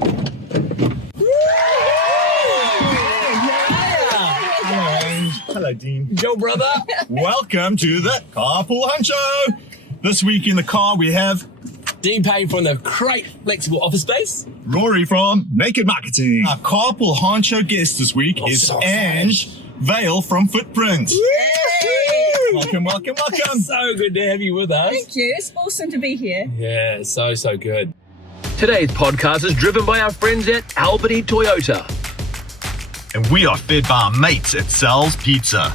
Hello, Ange. Hello, Dean. Yo, brother. Welcome to the Carpool Honcho. This week in the car we have Dean Payne from the Crate Flexible Office Space. Rory from Naked Marketing. Our Carpool Honcho guest this week is so Ange Vale from Footprint. Welcome. So good to have you with us. Thank you. It's awesome to be here. Yeah, so good. Today's podcast is driven by our friends at Albany Toyota. And we are fed by our mates at Sal's Pizza.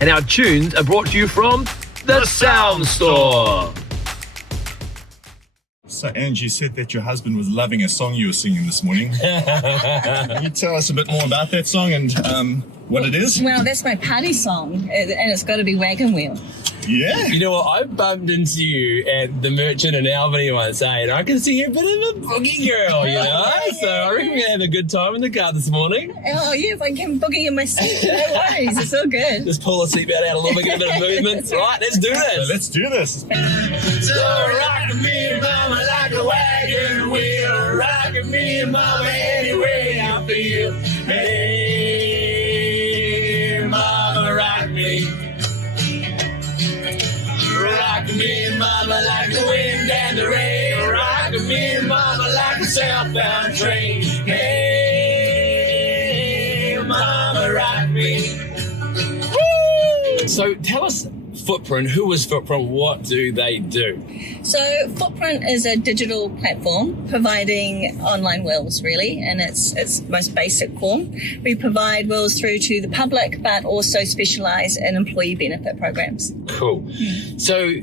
And our tunes are brought to you from The Sound Store. So, Ange, you said that your husband was loving a song you were singing this morning. Can you tell us a bit more about that song and what it is? Well, that's my party song, and it's got to be Wagon Wheel. Yeah. You know what? I bumped into you at the Merchant in Albany once, and I can see you're a bit of a boogie girl, you know? So I reckon we're going to have a good time in the car this morning. Oh, yeah, if I can boogie in my seat, no worries. It's all good. Just pull the seatbelt out a little bit, get a bit of movement. Right, let's do So this. let's do this. So rock me, mama, like a wagon wheel. Rock me, mama, any way I feel. Hey, mama, rock me. Rock me, mama, like the wind and the rain. Rock me, mama, like a southbound train. Hey, mama, rock me. Woo! So tell us, Footprint, who is Footprint? What do they do? So Footprint is a digital platform providing online wills, really, in its most basic form. We provide wills through to the public, but also specialise in employee benefit programs. Cool. So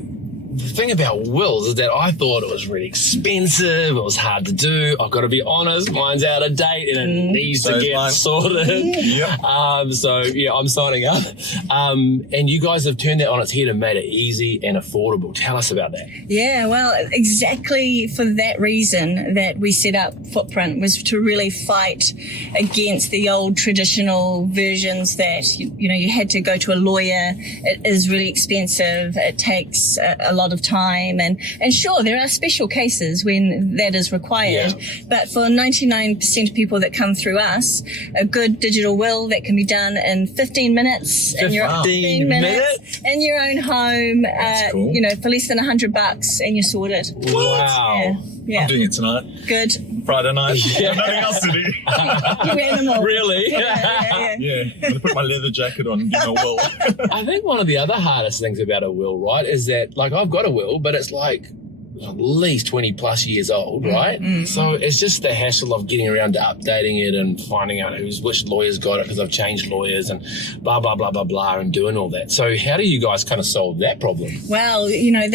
the thing about wills is that I thought it was really expensive. It was hard to do. I've got to be honest, mine's out of date and it needs So to is get mine. sorted. Yep. So yeah, I'm signing up. And you guys have turned that on its head and made it easy and affordable. Tell us about that. Yeah, well, exactly for that reason that we set up Footprint was to really fight against the old traditional versions that, you know, you had to go to a lawyer. It is really expensive. It takes a lot of time. And sure, there are special cases when that is required. Yeah. But for 99% of people that come through us, a good digital will that can be done in 15 minutes. in your 15 minutes? in your own home, That's cool. you know, for less than $100 and you're sorted. Wow. Yeah. I'm doing it tonight. Good. Friday night. Yeah. Nothing else to do. You animal. Really? Yeah. Yeah. I'm going to put my leather jacket on and do my will. I think one of the other hardest things about a will, right, is that, like, I've got a will, but it's like at least 20 plus years old, right? So it's just the hassle of getting around to updating it and finding out which lawyer's got it because I've changed lawyers and blah, blah, blah, blah, blah, and doing all that. So how do you guys kind of solve that problem? Well, you know,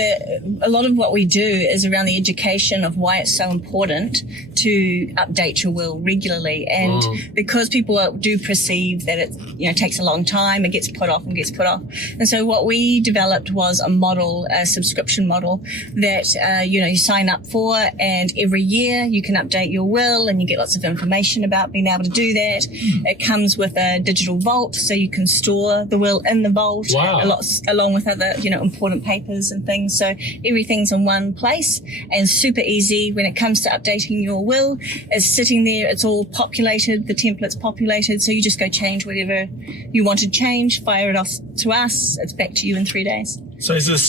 a lot of what we do is around the education of why it's so important to update your will regularly. And because people do perceive that it, you know, takes a long time, it gets put off. And so what we developed was a model, a subscription model that, you know, you sign up for, and every year you can update your will and you get lots of information about being able to do that. It comes with a digital vault, so you can store the will in the vault. Wow. Along with other, you know, important papers and things. So everything's in one place and super easy when it comes to updating your will. It's sitting there, it's all populated, the template's populated, so you just go change whatever you want to change, fire it off to us, it's back to you in 3 days. So is there a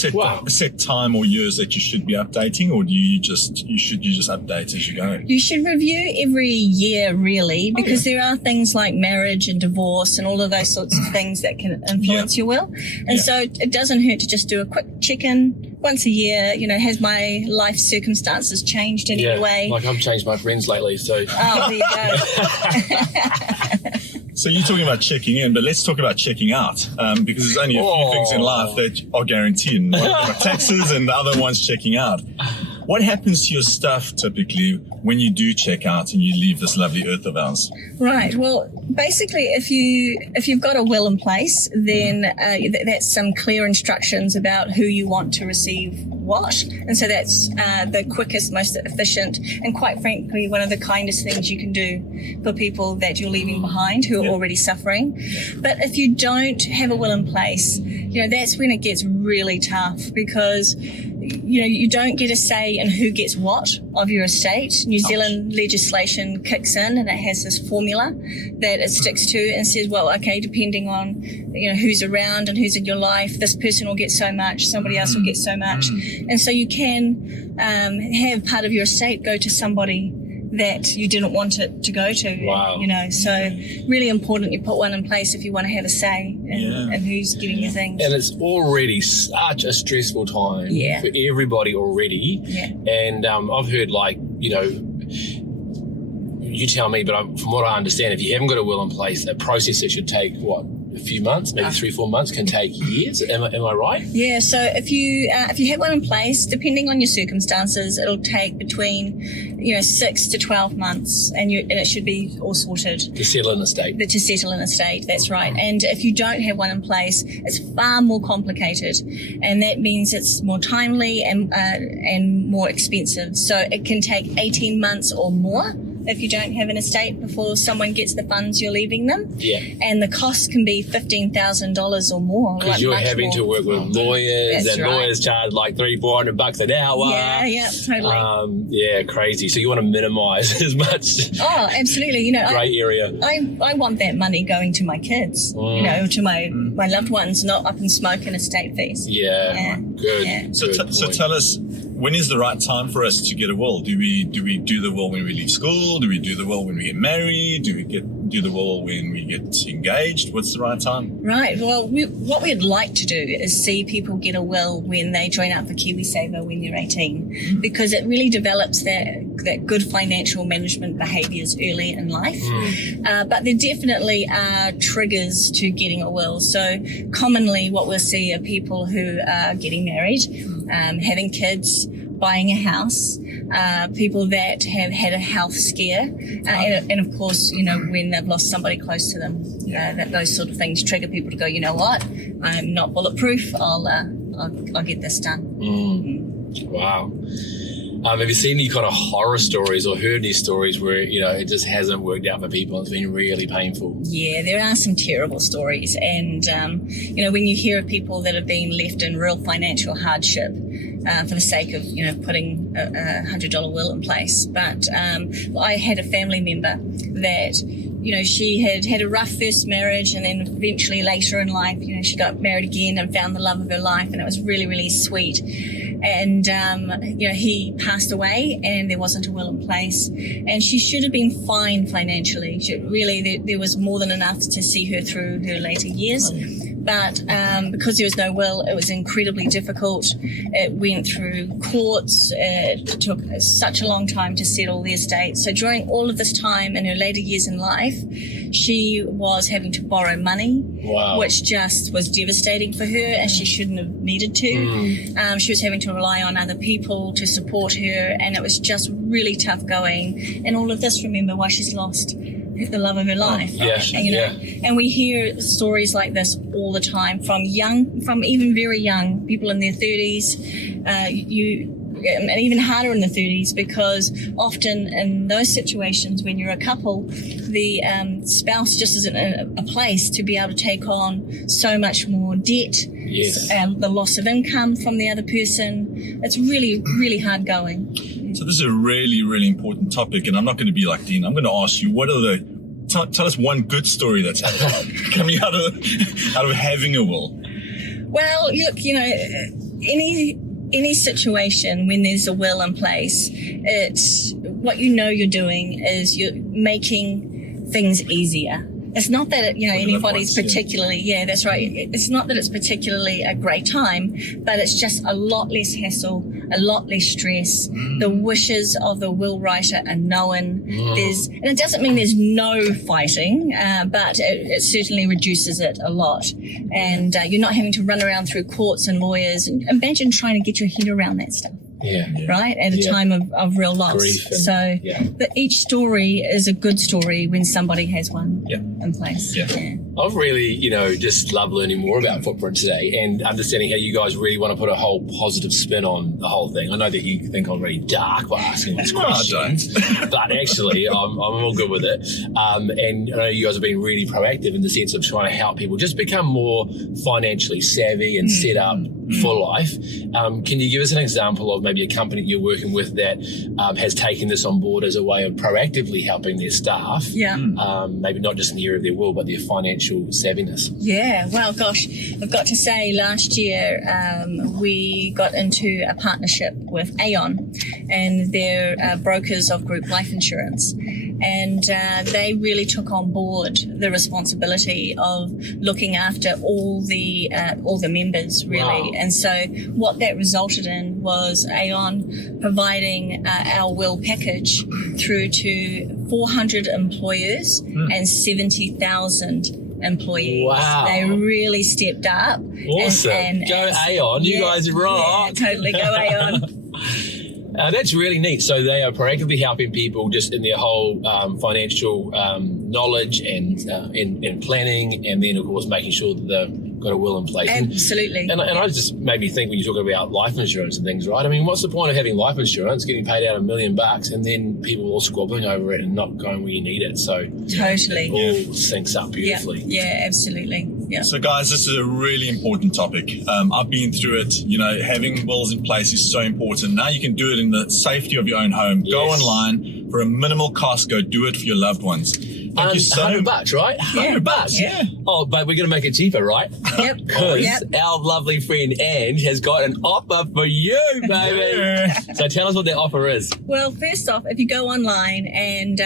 set time or years that you should be updating, or should you just update as you go? You should review every year, really, because there are things like marriage and divorce and all of those sorts of things that can influence your will. And so it doesn't hurt to just do a quick check-in once a year. You know, has my life circumstances changed in any way? Like I've changed my friends lately, so. Oh, there you go. So you're talking about checking in, but let's talk about checking out, because there's only a few things in life that are guaranteed. And one are taxes and the other one's checking out. What happens to your stuff typically when you do check out and you leave this lovely earth of ours? Right. Well, basically, if you've got a will in place, then that's some clear instructions about who you want to receive what, and so that's the quickest, most efficient, and quite frankly, one of the kindest things you can do for people that you're leaving behind who are already suffering. But if you don't have a will in place, you know, that's when it gets really tough, because you don't get a say in who gets what of your estate. New Zealand legislation kicks in and it has this formula that it sticks to and says, well, okay, depending on, who's around and who's in your life, this person will get so much, somebody else will get so much. And so you can have part of your estate go to somebody that you didn't want it to go to. Wow. So really important you put one in place if you want to have a say in who's getting your things. And it's already such a stressful time for everybody already. Yeah. And I've heard you tell me, but from what I understand, if you haven't got a will in place, a process that should take, a few months, maybe 3-4 months, can take years. Am I right? Yeah, so if you have one in place, depending on your circumstances, it'll take between 6 to 12 months, and it should be all sorted. To settle an estate. To settle an estate, that's right. And if you don't have one in place, it's far more complicated, and that means it's more timely and more expensive. So it can take 18 months or more if you don't have an estate before someone gets the funds you're leaving them. Yeah. And the costs can be $15,000 or more. Because you're having to work with lawyers, That's and right. lawyers charge like $300-400 an hour. Yeah, totally. Crazy. So you want to minimise as much Oh, absolutely. grey area. I want that money going to my kids, to my loved ones, not up in smoke and estate fees. Yeah. Good. Yeah. So tell us, when is the right time for us to get a will? Do we do the will when we leave school? Do we do the will when we get married? Do we do the will when we get engaged? What's the right time? Right. Well, what we'd like to do is see people get a will when they join up for KiwiSaver when they're 18, because it really develops that good financial management behaviours early in life. But there definitely are triggers to getting a will. So commonly what we'll see are people who are getting married, having kids, buying a house, people that have had a health scare, and of course, when they've lost somebody close to them, that those sort of things trigger people to go, you know what, I'm not bulletproof, I'll get this done. Wow. Have you seen any kind of horror stories or heard any stories where, it just hasn't worked out for people? It's been really painful. Yeah, there are some terrible stories. And, when you hear of people that have been left in real financial hardship for the sake of, putting a $100 will in place. But I had a family member that, she had a rough first marriage, and then eventually later in life, she got married again and found the love of her life, and it was really, really sweet. And, he passed away and there wasn't a will in place, and she should have been fine financially. There was more than enough to see her through her later years. But because there was no will, it was incredibly difficult. It went through courts. It took such a long time to settle the estate. So during all of this time in her later years in life, she was having to borrow money, which just was devastating for her, and she shouldn't have needed to. She was having to rely on other people to support her, and it was just really tough going. And all of this, remember, why she's lost the love of her life. And we hear stories like this all the time from even very young people in their 30s, and even harder in the 30s, because often in those situations when you're a couple, the spouse just isn't in a place to be able to take on so much more debt. Yes. The loss of income from the other person. It's really, really hard going. So this is a really, really important topic, and I'm not going to be like Dean. I'm going to ask you, what are tell us one good story that's coming out of having a will. Well, look, any situation when there's a will in place, it's what you're doing is you're making things easier. It's not that, anybody's particularly, that's right. It's not that it's particularly a great time, but it's just a lot less hassle, a lot less stress. The wishes of the will writer are known. And it doesn't mean there's no fighting, but it certainly reduces it a lot. And you're not having to run around through courts and lawyers. And imagine trying to get your head around that stuff. Right? At a time of real loss. So each story is a good story when somebody has one in place. I've really, just loved learning more about Footprint today and understanding how you guys really want to put a whole positive spin on the whole thing. I know that you think I'm really dark by asking these questions, but actually I'm all good with it. And I know you guys have been really proactive in the sense of trying to help people just become more financially savvy and set up for life. Can you give us an example of maybe a company you're working with that has taken this on board as a way of proactively helping their staff? Yeah. Maybe not just in the area of their will, but their financial savviness. Yeah, well, gosh, I've got to say last year we got into a partnership with Aon, and they're brokers of group life insurance. And they really took on board the responsibility of looking after all the members, really. Wow. And so what that resulted in was Aon providing our will package through to 400 employers and 70,000 employees. Wow. They really stepped up. Awesome. And Go Aon. You guys rock. Yeah, totally. Go Aon. That's really neat. So they are proactively helping people just in their whole financial knowledge and planning, and then of course making sure that they've got a will in place. Absolutely. And I just made me think when you talk about life insurance and things, right? I mean, what's the point of having life insurance, getting paid out $1 million, and then people all squabbling over it and not going where you need it? So Totally. it all syncs up Yeah, beautifully. yeah, absolutely. Yeah. So guys, this is a really important topic. I've been through it. You know, having wills in place is so important. Now you can do it in the safety of your own home. Go Yes. online for a minimal cost. Go do it for your loved ones. Thank you so $100, right? $100. Yeah. Oh, but we're going to make it cheaper, right? Yep. Because Yep. our lovely friend Ange has got an offer for you, baby. Yeah. So tell us what that offer is. Well, first off, if you go online and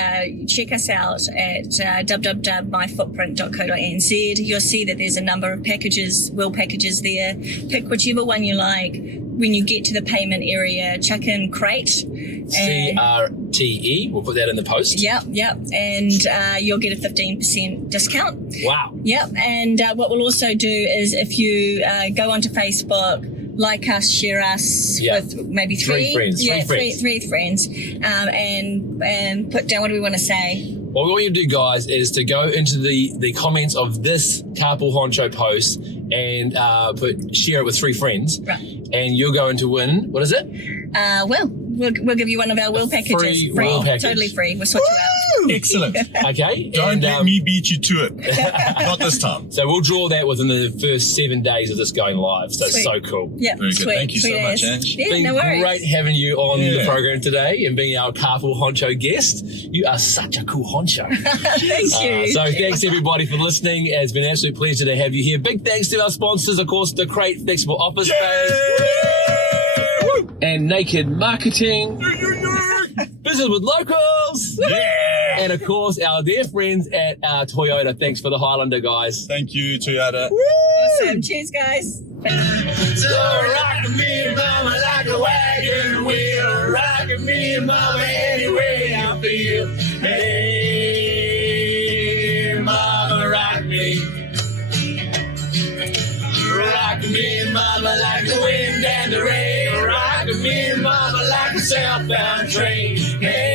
check us out at www.myfootprint.co.nz, you'll see that there's a number of packages, will packages there. Pick whichever one you like. When you get to the payment area, chuck in crate. And CRTE. We'll put that in the post. Yep. And you'll get a 15% discount. Wow. Yep. And what we'll also do is if you go onto Facebook, like us, share us Yeah. with maybe Three friends. Yeah, Three friends. three friends. And put down what do we want to say. What we want you to do, guys, is to go into the comments of this Carpool Honcho post and share it with 3 friends. Right. And you're going to win, what is it? We'll give you one of our will packages. Free will package. Totally free. We'll sort you out. Excellent. Okay. Don't and, let me beat you to it. Not this time. So we'll draw that within the first 7 days of this going live. So Sweet. so cool. Yeah, Very good. sweet. Thank you so Sweet much, as. Ange. Yeah, Been no worries. great having you on the Yeah. program today and being our Carpool Honcho guest. You are such a cool honcho. Thank you. So thanks everybody for listening. It's been an absolute pleasure to have you here. Big thanks to our sponsors, of course, the Crate Flexible Office Space and Naked Marketing. Business with Locals. Yeah. And of course, our dear friends at Toyota. Thanks for the Highlander, guys. Thank you, Toyota. Awesome. Cheers, guys. So rock me, mama, like a wagon wheel. Rock me, mama, any way I feel. Hey, mama, rock me. Rock me, mama, like the wind and the rain. Rock me, mama, like a southbound train. Hey,